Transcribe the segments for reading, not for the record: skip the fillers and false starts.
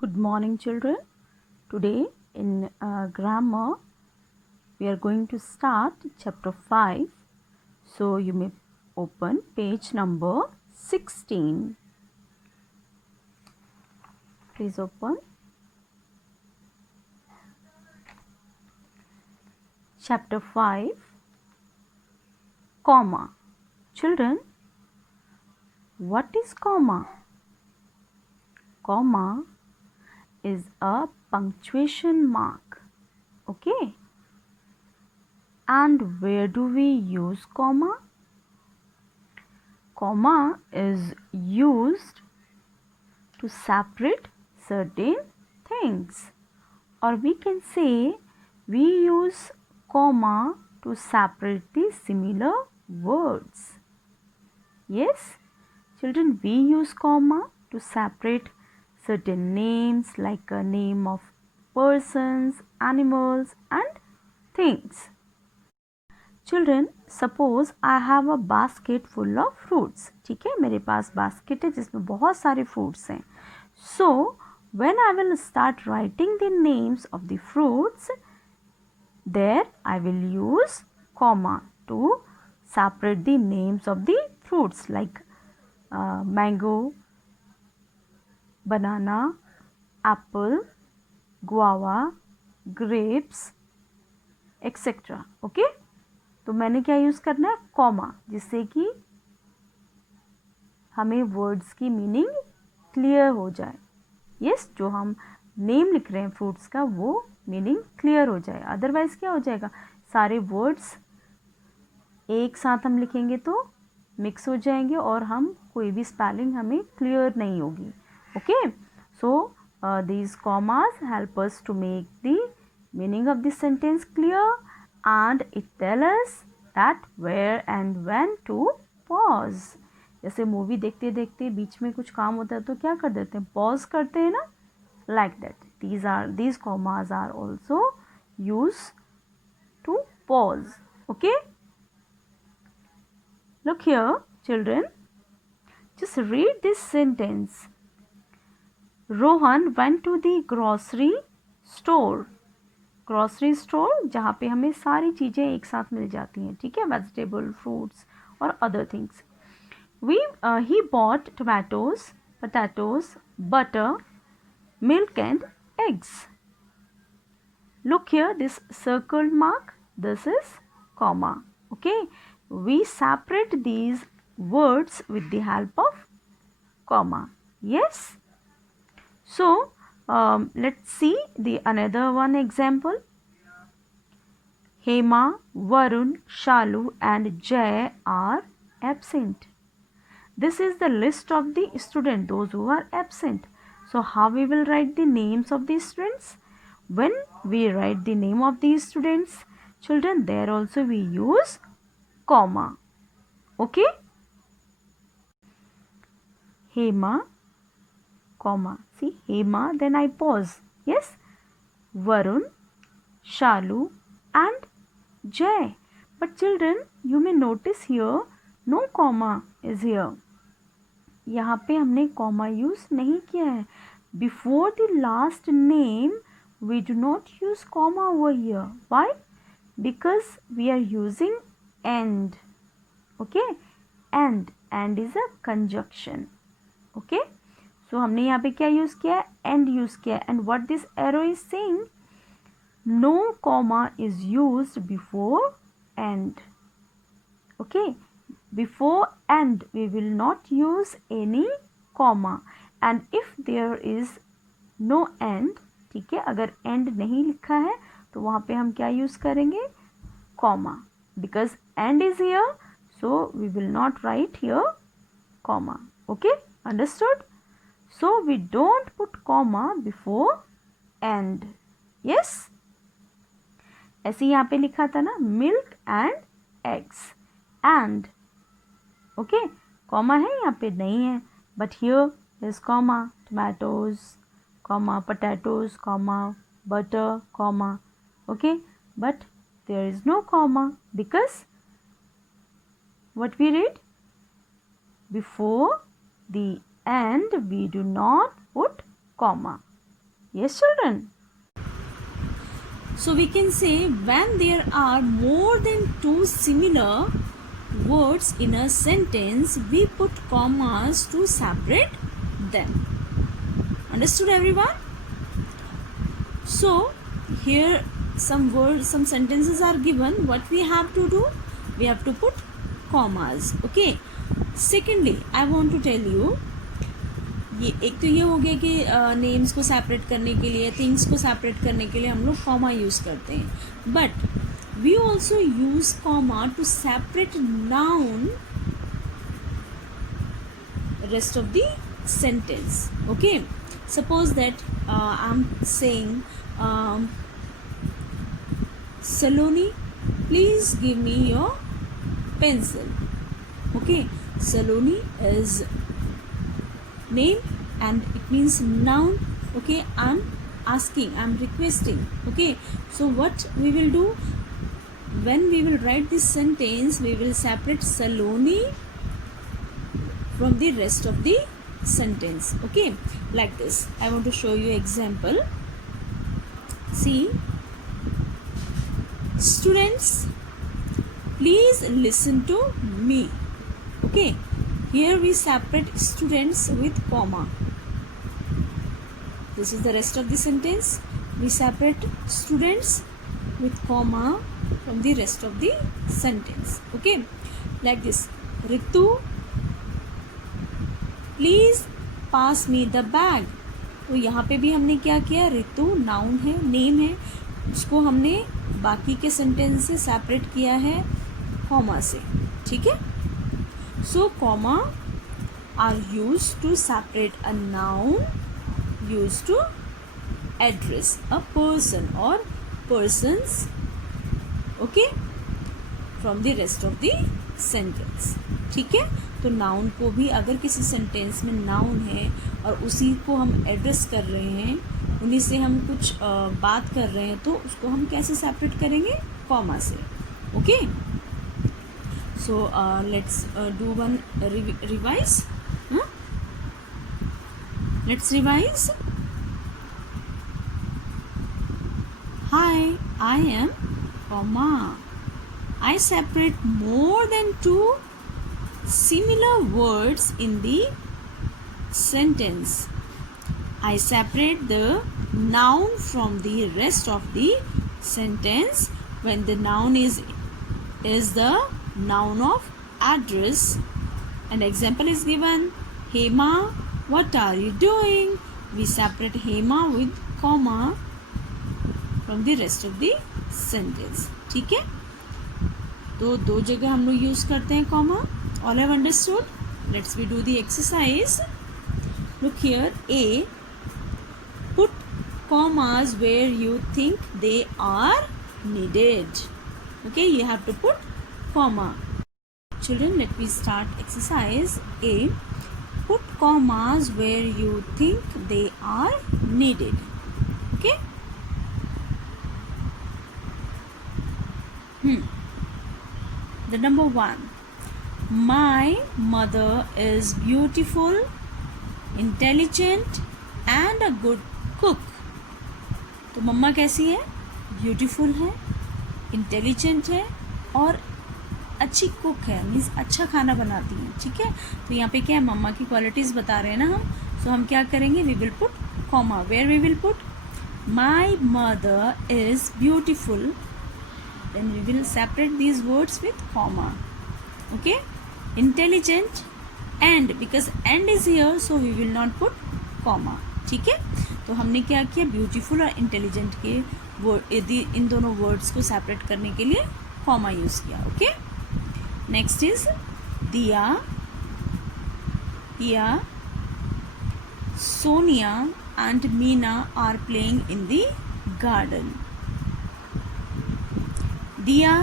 Good morning, children. Today in grammar, we are going to start chapter 5. So you may open page number 16. Please open. Chapter 5, comma. Children, what is comma? Comma is a punctuation mark. Okay? And where do we use comma? Comma is used to separate certain things, or we can say we use comma to separate the similar words. Yes, children, we use comma to separate certain names like a name of persons, animals and things. Children, suppose I have a basket full of fruits. ठीक है, मेरे पास basket है जिसमें बहुत सारे fruits हैं. So, when I will start writing the names of the fruits, there I will use comma to separate the names of the fruits like mango, banana, apple, guava, grapes, etc. Okay? तो मैंने क्या use करना है? Comma, जिससे कि हमें words की meaning clear हो जाए. यस, जो हम नेम लिख रहे हैं फ्रूट्स का वो मीनिंग क्लियर हो जाए. अदरवाइज क्या हो जाएगा, सारे वर्ड्स एक साथ हम लिखेंगे तो मिक्स हो जाएंगे और हम कोई भी स्पेलिंग हमें क्लियर नहीं होगी. Okay, so these commas help us to make the meaning of the sentence clear and it tell us that where and when to pause. जैसे मूवी देखते देखते बीच में कुछ काम होता है तो क्या कर देते हैं, पॉज करते हैं ना, like that. These commas are also used to pause. Okay, look here children, just read this sentence. Rohan went to the grocery store. Grocery store जहाँ पे हमें सारी चीज़ें एक साथ मिल जाती हैं. ठीक है, वेजिटेबल, फ्रूट्स और other things. He bought tomatoes, potatoes, butter, milk and eggs. Look here, this circled mark, this is comma. Okay, we separate these words with the help of comma. Yes, so let's see the another one example. Hema, Varun, Shalu and Jay are absent. This is the list of the students, those who are absent. So how we will write the names of these students? When we write the name of these students, children, there also we use comma. Okay, Hema, comma. See, Hema, then I pause. Yes, Varun, Shalu and Jay. But children, you may notice here no comma is here. यहाँ पे हमने comma use नहीं किया है. Before the last name we do not use comma over here. Why? Because we are using and. Okay, and is a conjunction. Okay, so हमने यहाँ पे क्या use किया है, and use किया है. And what this arrow is saying, no comma is used before and. Okay, before and we will not use any comma, and if there is no end, ठीक है, अगर end नहीं लिखा है तो वहाँ पे हम क्या use करेंगे, comma. Because and is here, so we will not write here comma. Okay, understood? So we don't put comma before and. Yes, ऐसे यहाँ पे लिखा था ना, milk and eggs and. Okay, comma है यहाँ पे नहीं है, but here is comma, tomatoes, comma, potatoes, comma, butter, comma. Okay, but there is no comma because what we read, before the and we do not put comma. Yes, children. So we can say when there are more than two similar words in a sentence, we put commas to separate them. Understood, everyone? So here some words, some sentences are given. What we have to do? We have to put commas. Okay. Secondly, I want to tell you, ये एक तो ये हो गया कि names को separate करने के लिए, थिंग्स को सेपरेट करने के लिए हम लोग कॉमा यूज़ करते हैं. But we also use comma to separate noun rest of the sentence. Okay, suppose that I'm saying Saloni, please give me your pencil. Okay, Saloni is name and it means noun. Okay, I'm asking, I'm requesting. Okay, so what we will do, when we will write this sentence, we will separate Saloni from the rest of the sentence. Okay, like this. I want to show you example. See, students, please listen to me. Okay, here we separate students with comma. This is the rest of the sentence. We separate students with comma from the rest of the sentence. Okay, like this. Ritu, please pass me the bag. तो यहाँ पे भी हमने क्या किया, ऋतु noun है, name है, उसको हमने बाकी के सेंटेंस से सेपरेट किया है कॉमा से. ठीक है. So comma are use to separate a noun use to address a person or persons. Okay, from the rest of the sentence. ठीक है. तो नाउन को भी अगर किसी सेंटेंस में नाउन है और उसी को हम एड्रेस कर रहे हैं, उन्हीं से हम कुछ बात कर रहे हैं, तो उसको हम कैसे सेपरेट करेंगे, कॉमा से. Okay. So let's do one revise. Let's revise. Hi, I am comma. I separate more than two similar words in the sentence. I separate the noun from the rest of the sentence when the noun is the noun of address. An example is given. Hema, what are you doing? We separate Hema with comma from the rest of the sentence. ठीक है. तो दो जगह हम लोग use करते हैं comma. All have understood. Let's we do the exercise. Look here. A, put commas where you think they are needed. Okay, you have to put comma. Children, let me start exercise. A, put commas where you think they are needed. Okay. The number one, my mother is beautiful, intelligent and a good cook. तो मम्मा कैसी है, beautiful है, intelligent है और अच्छी cook है, means अच्छा खाना बनाती है. ठीक है. तो यहाँ पे क्या है, मम्मा की क्वालिटीज़ बता रहे हैं ना हम. सो हम क्या करेंगे, we will put comma. Where we will put, my mother is beautiful. Then we will separate these words with comma. Okay. Intelligent and, because and is here, so we will not put comma. ठीक है. तो हमने क्या किया, beautiful और intelligent के word, इन दोनों words को सेपरेट करने के लिए कॉमा यूज किया. Okay. Next is Diya. Diya, Sonia and Meena are playing in the garden. Diya,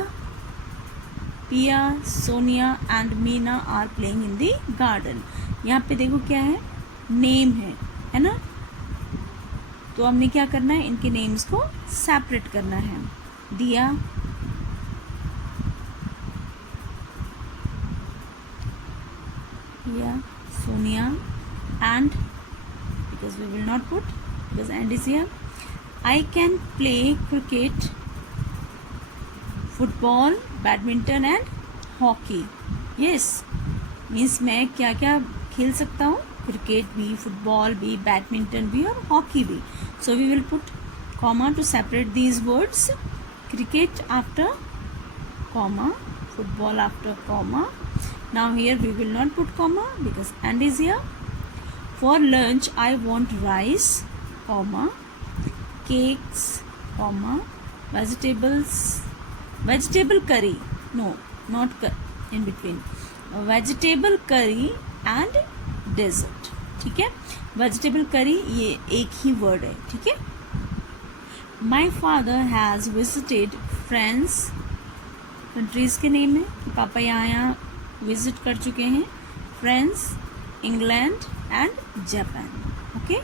Pia, Sonia and Meena are playing in the garden. यहाँ पे देखो क्या है, नेम है ना. तो हमने क्या करना है, इनके नेम्स को सेपरेट करना है. दिया, Pia, Sonia and, because we will not put because and is here. I can play cricket, football, badminton and hockey. Yes, means मैं क्या क्या खेल सकता हूँ, क्रिकेट भी, फुटबॉल भी, बैडमिंटन भी और हॉकी भी. So we will put comma to separate these words. Cricket after comma, football after comma. Now here we will not put comma because and is here. For lunch I want rice, comma, cakes, comma, vegetable curry, no, not in between, vegetable curry and dessert. ठीक है, vegetable curry ये एक ही word है. ठीक है. My father has visited France, countries के name है कि पापा यहाँ विजिट कर चुके हैं. France, England and Japan. Okay,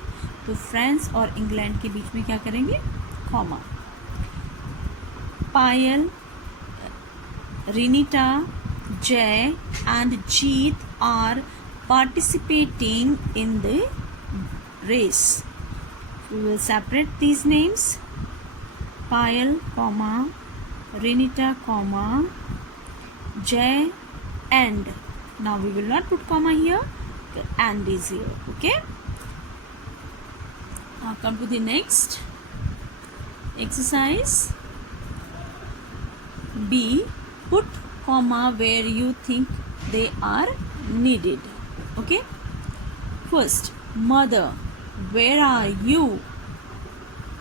तो फ्रांस और इंग्लैंड के बीच में क्या करेंगे, comma. Payal, Rinita, Jay and Jeet are participating in the race. We will separate these names. Payal, comma, Renita, comma, Jay, and. Now we will not put comma here. And is here. Okay. Now come to the next exercise. B. Put comma where you think they are needed. Okay. First, mother, where are you?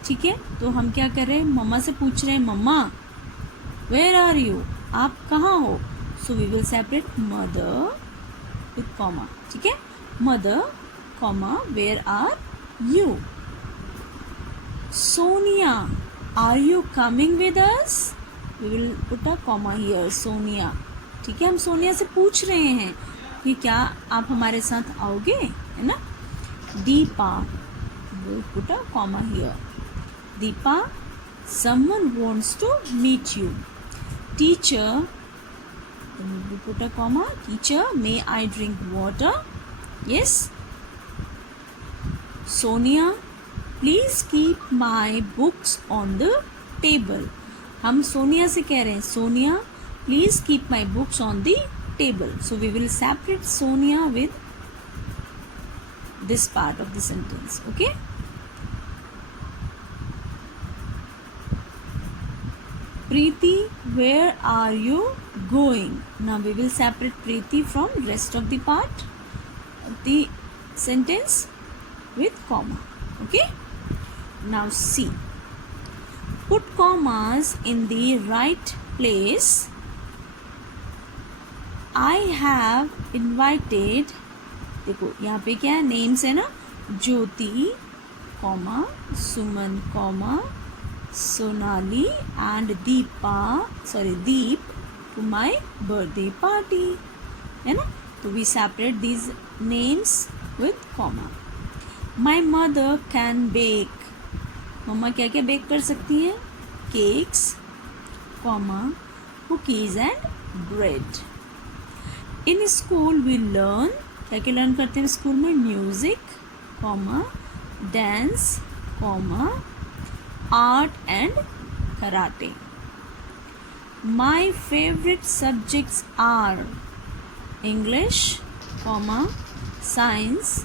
ठीक है, तो हम क्या कर रहे हैं, मम्मा से पूछ रहे हैं, मम्मा where are you, आप कहाँ हो. So we will separate mother with comma. ठीक है, mother, comma, where are you. Sonia, are you coming with us? We will put a comma here, Sonia. ठीक है, हम सोनिया से पूछ रहे हैं कि क्या आप हमारे साथ आओगे, है ना. Deepa, we'll put a comma here. Deepa, someone wants to meet you. Teacher, then we will put a comma. Teacher, may I drink water? Yes. Sonia, please keep my books on the table. हम सोनिया से कह रहे हैं, Sonia please keep my books on the table. So we will separate Sonia with this part of the sentence. Okay. Preeti, where are you going? Now we will separate Preeti from rest of the part of the sentence with comma. Okay. Now C. Put commas in the right place. I have invited. देखो यहाँ पे क्या है, names है ना, Jyoti, comma, Suman, comma, Sonali and Deep to my birthday party, है ना. तो we separate these names with comma. My mother can bake. मम्मा क्या क्या बेक कर सकती हैं, cakes, comma, cookies and bread. In school we learn, क्या क्या लर्न करते हैं स्कूल में, music, comma, dance, comma, art and karate. My favourite subjects are English, comma, science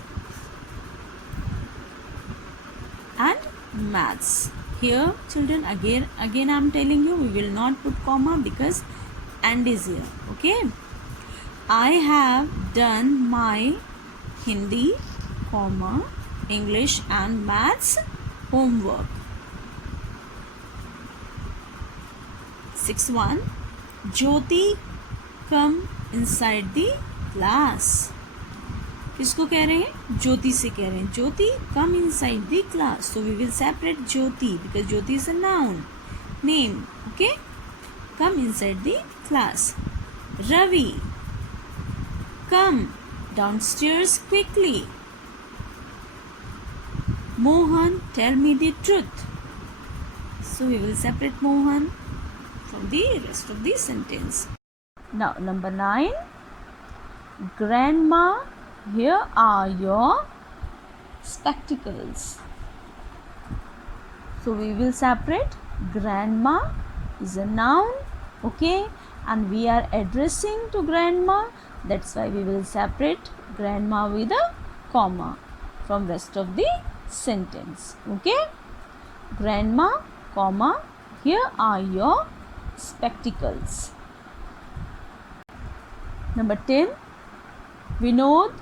and maths. Here children, again I am telling you, we will not put comma because and is here. Okay. I have done my Hindi, comma, English and maths homework. 6-1. Jyoti, come inside the class. किसको कह रहे हैं, ज्योति से कह रहे हैं. Jyoti, come inside the class. So we will separate Jyoti because Jyoti is a noun name. Okay. Come inside the class. Ravi, come downstairs quickly. Mohan, tell me the truth. So we will separate Mohan from the rest of the sentence. Now number 9. Grandma, here are your spectacles. So we will separate. Grandma is a noun, okay, and we are addressing to grandma. That's why we will separate grandma with a comma from rest of the sentence, okay. Grandma, comma, here are your spectacles. Number 10. Vinod,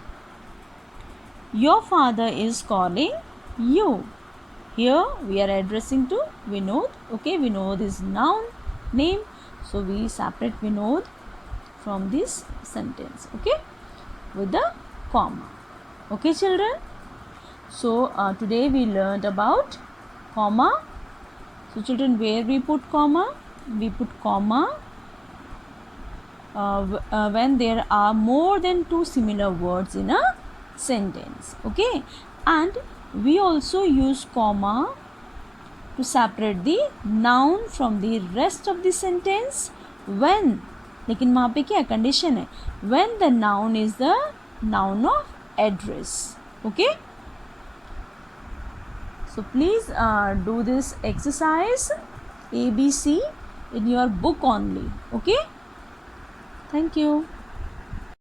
your father is calling you. Here we are addressing to Vinod. Okay, Vinod is noun, name. So we separate Vinod from this sentence. Okay, with the comma. Okay, children. So today we learned about comma. So children, where we put comma? We put comma when there are more than two similar words in a sentence. Okay, and we also use comma to separate the noun from the rest of the sentence when, लेकिन वहाँ पे क्या condition है, when the noun is the noun of address. Okay, so please do this exercise ABC in your book only. Okay, thank you.